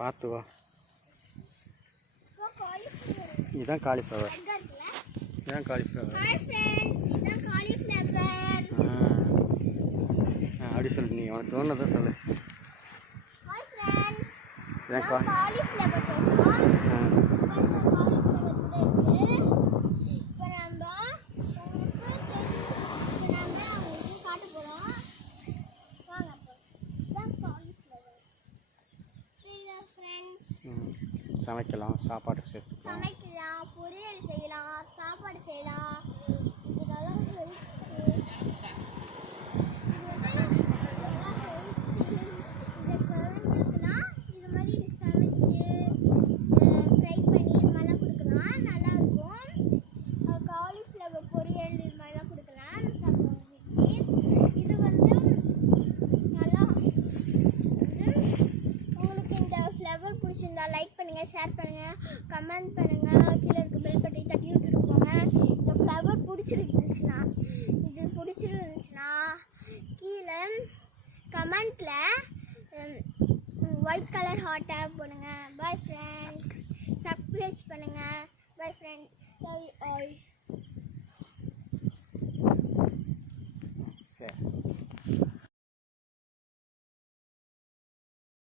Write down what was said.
பார்த்து வா. இதுதான் காலிஃப்ளவர். இதுதான் காலிஃப்ளவர். அப்படி சொல்லு, நீ உனக்கு தோணுதான் சொல்லு. இதான் சமைக்கலாம், சாப்பாடு சேர்த்துக்கலாம், சமைக்கலாம், பொரியல் செய்யலாம், சாப்பாடு செய்யலாம். இதெல்லாம் இது மாதிரி சமைச்சு ஃப்ரை பண்ணி இது மாதிரிலாம் கொடுக்கலாம், நல்லாயிருக்கும். காலிஃப்ளவர் பொரியல் இது மாதிரிலாம் கொடுக்கலாம், சாப்பிடுவோம். இது வந்து நல்லா உங்களுக்கு இந்த ஃப்ளவர் பிடிச்சிருந்தா லைக் பண்ணுங்கள், ஷேர் பண்ணுங்கள், கமெண்ட் பண்ணுங்கள், கீழே இருக்க பெல் பட்டனை தட்டி விட்டுட்டு போங்க. இந்த ஃப்ளவர் பிடிச்சிருந்துச்சுன்னா கீழே கமெண்ட்டில் ஒயிட் கலர் ஹார்ட்டாக போடுங்க. பாய் ஃப்ரெண்ட்ஸ், சப்ஸ்கிரைப் பண்ணுங்கள்.